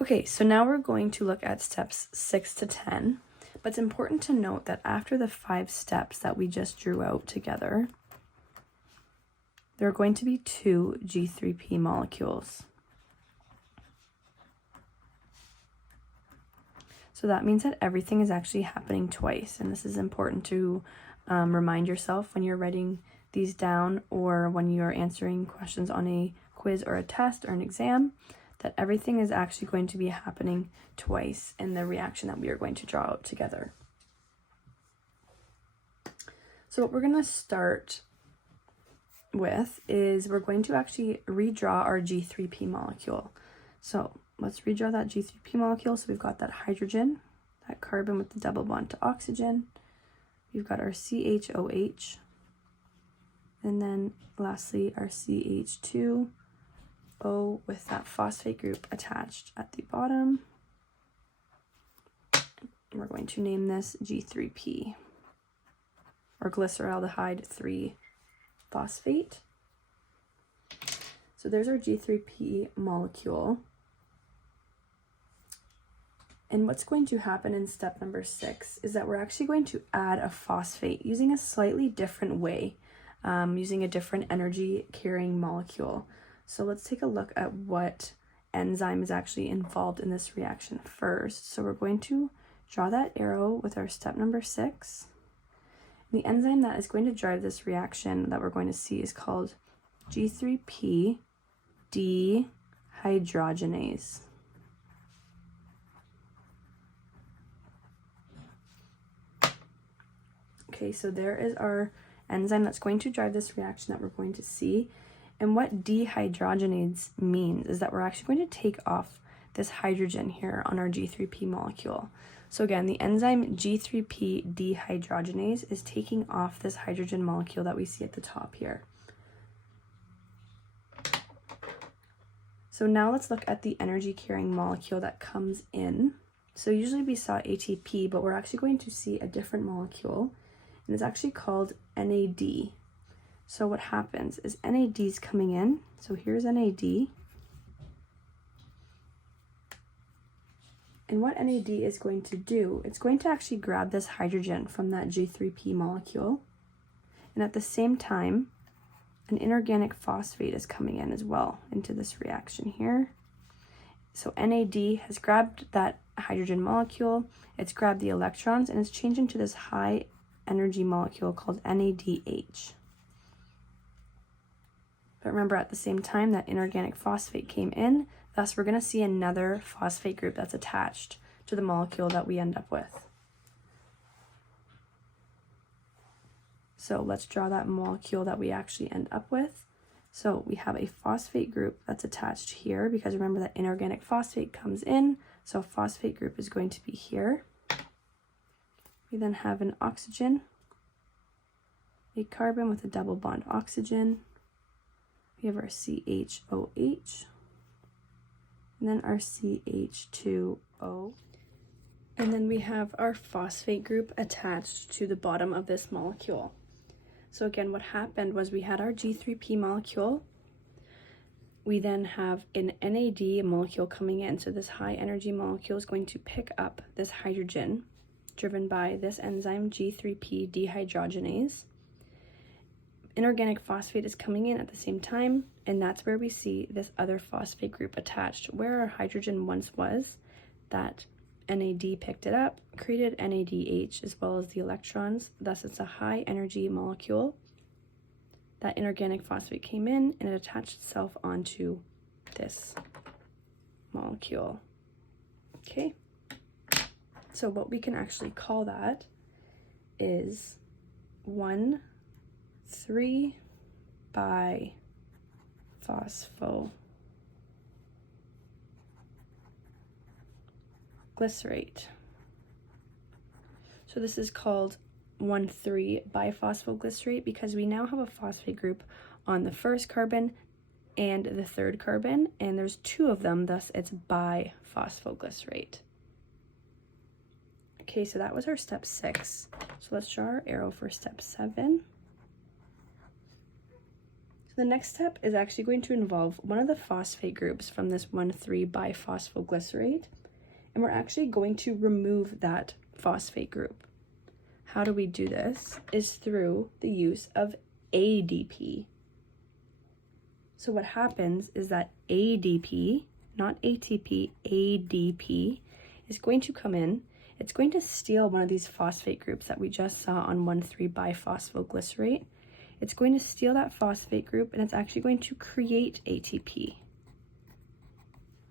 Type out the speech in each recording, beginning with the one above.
Okay, so now we're going to look at steps 6 to 10, but it's important to note that after the 5 steps that we just drew out together, there are going to be 2 G3P molecules. So that means that everything is actually happening twice, and this is important to remind yourself when you're writing these down or when you're answering questions on a quiz or a test or an exam, that everything is actually going to be happening twice in the reaction that we are going to draw out together. So what we're going to start with is we're going to actually redraw our G3P molecule. So let's redraw that G3P molecule. So we've got that hydrogen, that carbon with the double bond to oxygen. We've got our CHOH, and then lastly our CH2O with that phosphate group attached at the bottom. We're going to name this G3P, or glyceraldehyde 3-phosphate. So there's our G3P molecule. And what's going to happen in step number 6 is that we're actually going to add a phosphate using a slightly different way, using a different energy carrying molecule. So let's take a look at what enzyme is actually involved in this reaction first. So we're going to draw that arrow with our step number 6. The enzyme that is going to drive this reaction that we're going to see is called G3P dehydrogenase. Okay, so there is our enzyme that's going to drive this reaction that we're going to see. And what dehydrogenase means is that we're actually going to take off this hydrogen here on our G3P molecule. So again, the enzyme G3P dehydrogenase is taking off this hydrogen molecule that we see at the top here. So now let's look at the energy carrying molecule that comes in. So usually we saw ATP, but we're actually going to see a different molecule, and it's actually called NAD. So what happens is NAD is coming in. So here's NAD. And what NAD is going to do, it's going to actually grab this hydrogen from that G3P molecule. And at the same time, an inorganic phosphate is coming in as well into this reaction here. So NAD has grabbed that hydrogen molecule, it's grabbed the electrons, and it's changed into this high energy molecule called NADH. But remember, at the same time, that inorganic phosphate came in, thus we're going to see another phosphate group that's attached to the molecule that we end up with. So let's draw that molecule that we actually end up with. So we have a phosphate group that's attached here, because remember that inorganic phosphate comes in, so a phosphate group is going to be here. We then have an oxygen, a carbon with a double bond oxygen. We have our CHOH, and then our CH2O. And then we have our phosphate group attached to the bottom of this molecule. So again, what happened was we had our G3P molecule. We then have an NAD molecule coming in. So this high energy molecule is going to pick up this hydrogen driven by this enzyme G3P dehydrogenase. Inorganic phosphate is coming in at the same time, and that's where we see this other phosphate group attached. Where our hydrogen once was, that NAD picked it up, created NADH as well as the electrons, thus it's a high energy molecule. That inorganic phosphate came in and it attached itself onto this molecule. Okay, so what we can actually call that is 1,3-biphosphoglycerate. So this is called 1,3-biphosphoglycerate because we now have a phosphate group on the first carbon and the third carbon, and there's 2 of them, thus it's biphosphoglycerate. Okay, so that was our step 6. So let's draw our arrow for step 7. So the next step is actually going to involve one of the phosphate groups from this 1,3-biphosphoglycerate, and we're actually going to remove that phosphate group. How do we do this? Is through the use of ADP. So what happens is that ADP, not ATP, ADP, is going to come in. It's going to steal one of these phosphate groups that we just saw on 1,3-biphosphoglycerate. It's going to steal that phosphate group, and it's actually going to create ATP.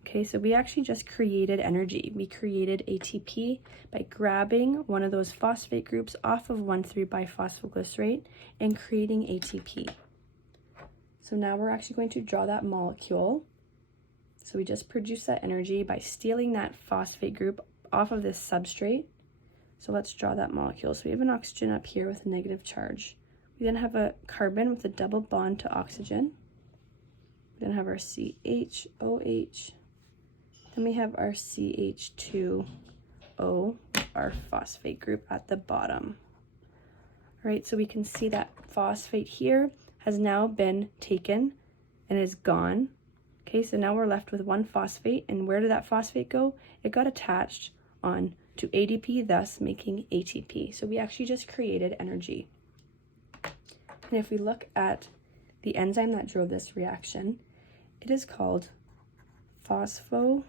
Okay, so we actually just created energy. We created ATP by grabbing one of those phosphate groups off of 1,3-biphosphoglycerate and creating ATP. So now we're actually going to draw that molecule. So we just produced that energy by stealing that phosphate group off of this substrate. So let's draw that molecule. So we have an oxygen up here with a negative charge. We then have a carbon with a double bond to oxygen. We then have our CHOH. Then we have our CH2O, our phosphate group at the bottom. All right, so we can see that phosphate here has now been taken and is gone. Okay, so now we're left with one phosphate, and where did that phosphate go? It got attached on to ADP, thus making ATP. So we actually just created energy. And if we look at the enzyme that drove this reaction, it is called phosphoglycerate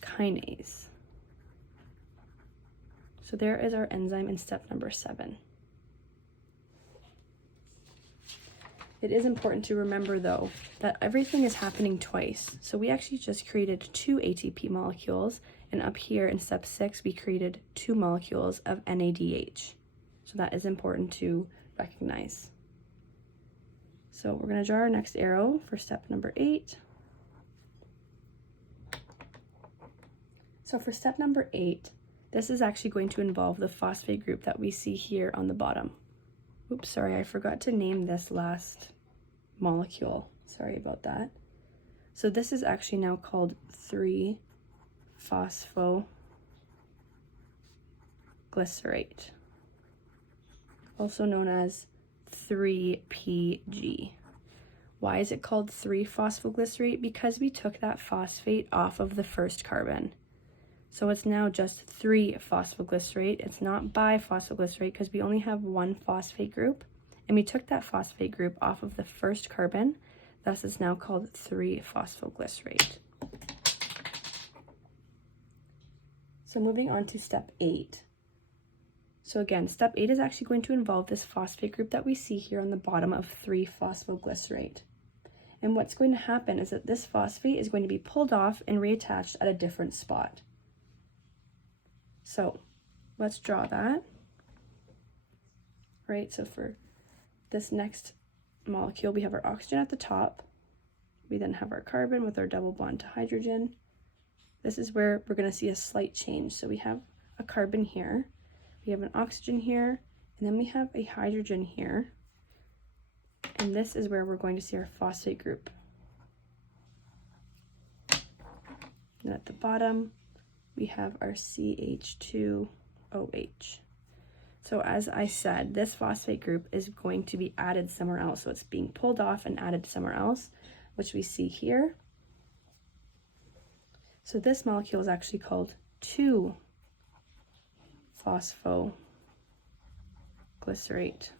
kinase. So there is our enzyme in step number 7. It is important to remember, though, that everything is happening twice. So we actually just created 2 ATP molecules, and up here in step 6, we created 2 molecules of NADH. So that is important to recognize. So we're going to draw our next arrow for step number 8. So for step number 8, this is actually going to involve the phosphate group that we see here on the bottom. Oops, sorry, I forgot to name this last molecule. Sorry about that. So this is actually now called 3-phosphoglycerate, also known as 3PG. Why is it called 3-phosphoglycerate? Because we took that phosphate off of the first carbon. So it's now just 3-phosphoglycerate. It's not biphosphoglycerate because we only have one phosphate group, and we took that phosphate group off of the first carbon. Thus, it's now called 3-phosphoglycerate. So moving on to step 8. So again, step 8 is actually going to involve this phosphate group that we see here on the bottom of 3-phosphoglycerate. And what's going to happen is that this phosphate is going to be pulled off and reattached at a different spot. So let's draw that. Right, so for this next molecule, we have our oxygen at the top. We then have our carbon with our double bond to hydrogen. This is where we're going to see a slight change. So we have a carbon here, we have an oxygen here, and then we have a hydrogen here. And this is where we're going to see our phosphate group. And at the bottom, we have our CH2OH. So as I said, this phosphate group is going to be added somewhere else. So it's being pulled off and added somewhere else, which we see here. So this molecule is actually called 2-phosphoglycerate,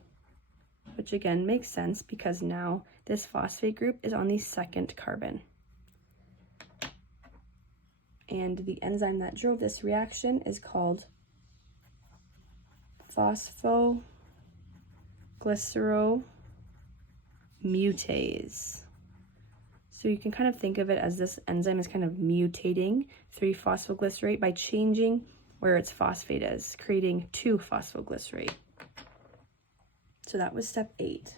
which again makes sense because now this phosphate group is on the second carbon. And the enzyme that drove this reaction is called phosphoglyceromutase. So you can kind of think of it as this enzyme is kind of mutating 3-phosphoglycerate by changing where its phosphate is, creating 2-phosphoglycerate. So that was step 8.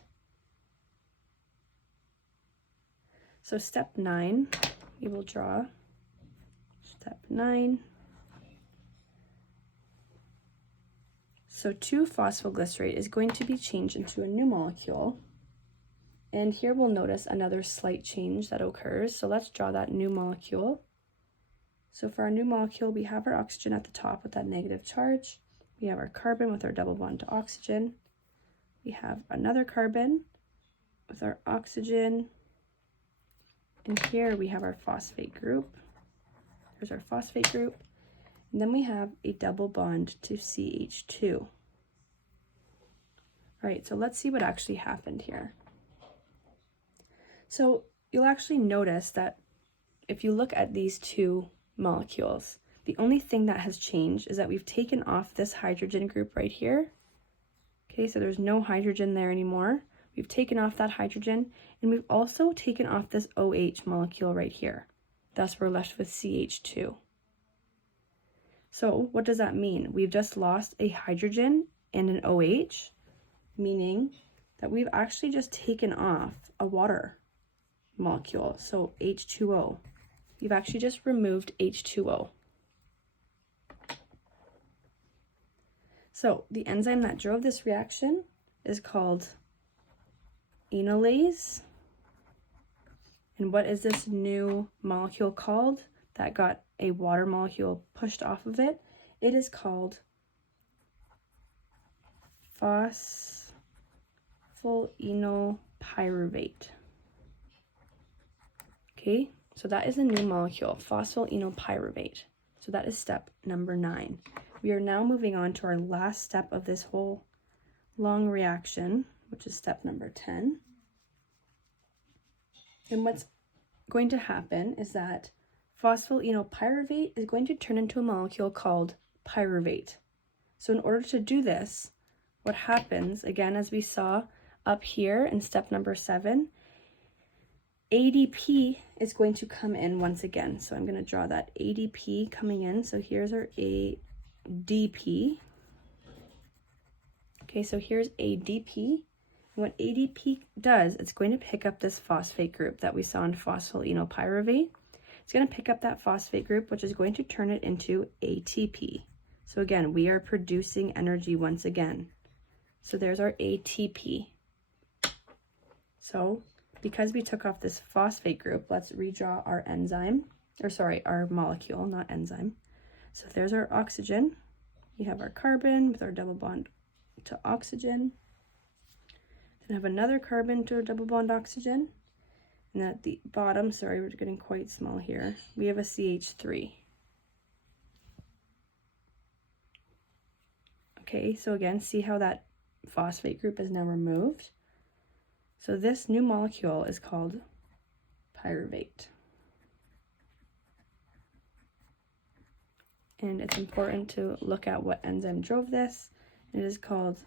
So step 9, we will draw step 9. So 2-phosphoglycerate is going to be changed into a new molecule. And here we'll notice another slight change that occurs. So let's draw that new molecule. So for our new molecule, we have our oxygen at the top with that negative charge. We have our carbon with our double bond to oxygen. we have another carbon with our oxygen. And here we have our phosphate group. Here's our phosphate group. And then we have a double bond to CH2. All right, so let's see what actually happened here. So you'll actually notice that if you look at these two molecules, the only thing that has changed is that we've taken off this hydrogen group right here. Okay, so there's no hydrogen there anymore. We've taken off that hydrogen, and we've also taken off this OH molecule right here. Thus, we're left with CH2. So what does that mean? We've just lost a hydrogen and an OH, meaning that we've actually just taken off a water molecule, so H2O. You've actually just removed H2O. So the enzyme that drove this reaction is called enolase. And what is this new molecule called that got a water molecule pushed off of it? It is called phosphoenolpyruvate. Okay, so that is a new molecule, phosphoenolpyruvate. So that is step number 9. We are now moving on to our last step of this whole long reaction, which is step number 10. And what's going to happen is that phosphoenolpyruvate is going to turn into a molecule called pyruvate. So in order to do this, what happens, again, as we saw up here in step number 7, ADP is going to come in once again. So I'm going to draw that ADP coming in. So here's our ADP. Okay, so here's ADP. And what ADP does, it's going to pick up this phosphate group that we saw in phosphoenolpyruvate. It's going to pick up that phosphate group, which is going to turn it into ATP. So again, we are producing energy once again. So there's our ATP. So because we took off this phosphate group, let's redraw our enzyme, or sorry, our molecule, not enzyme. So there's our oxygen. We have our carbon with our double bond to oxygen. Then have another carbon to a double bond oxygen. And then at the bottom, sorry, we're getting quite small here, we have a CH3. Okay, so again, see how that phosphate group is now removed. So this new molecule is called pyruvate. And it's important to look at what enzyme drove this. It is called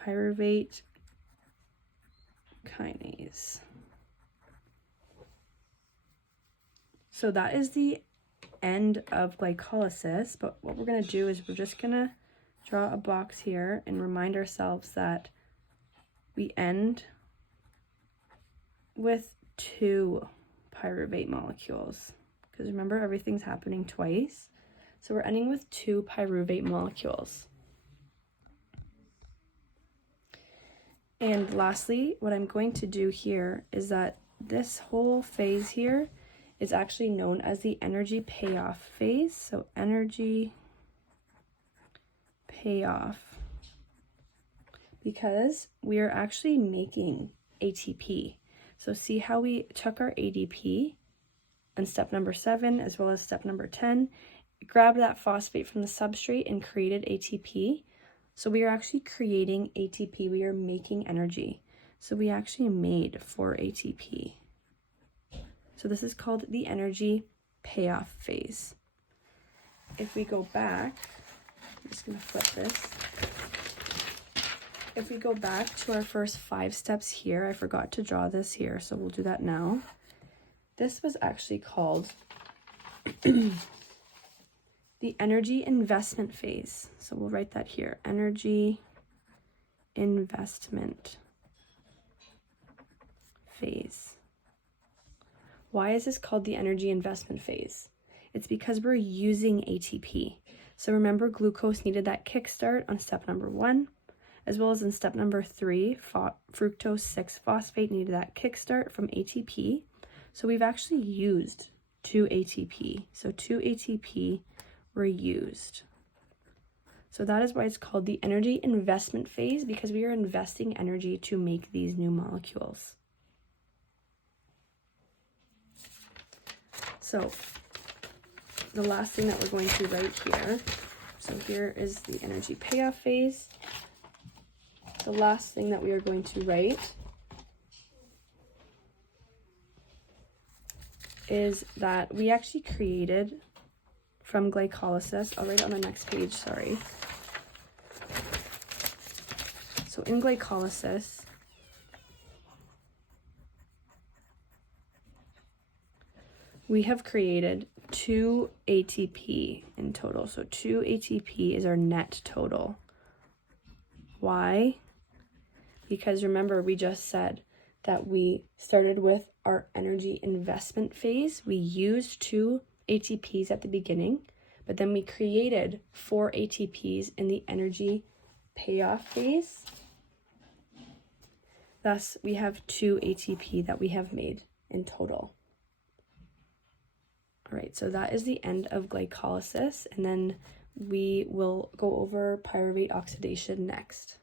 pyruvate kinase. So that is the end of glycolysis, but what we're going to do is we're just going to draw a box here and remind ourselves that we end with 2 pyruvate molecules, because remember, everything's happening twice. So we're ending with 2 pyruvate molecules. And lastly, what I'm going to do here is that this whole phase here is actually known as the energy payoff phase. So energy payoff, because we are actually making ATP. So see how we took our ADP in step number 7 as well as step number 10, grabbed that phosphate from the substrate and created ATP. So we are actually creating ATP, we are making energy. So we actually made 4 ATP. So this is called the energy payoff phase. If we go back, I'm just going to flip this. If we go back to our first 5 steps here, I forgot to draw this here, so we'll do that now. This was actually called the energy investment phase. So we'll write that here, energy investment phase. Why is this called the energy investment phase? It's because we're using ATP. So remember, glucose needed that kickstart on step number 1, as well as in step number 3, fructose 6-phosphate needed that kickstart from ATP. So we've actually used 2 ATP. So 2 ATP were used. So that is why it's called the energy investment phase, because we are investing energy to make these new molecules. So the last thing that we're going to write here, so here is the energy payoff phase. The last thing that we are going to write is that we actually created from glycolysis, I'll write it on the next page, sorry. So in glycolysis, we have created 2 ATP in total. So 2 ATP is our net total. Why? Because remember, we just said that we started with our energy investment phase. We used 2 ATPs at the beginning, but then we created 4 ATPs in the energy payoff phase. Thus, we have 2 ATP that we have made in total. All right, so that is the end of glycolysis, and then we will go over pyruvate oxidation next.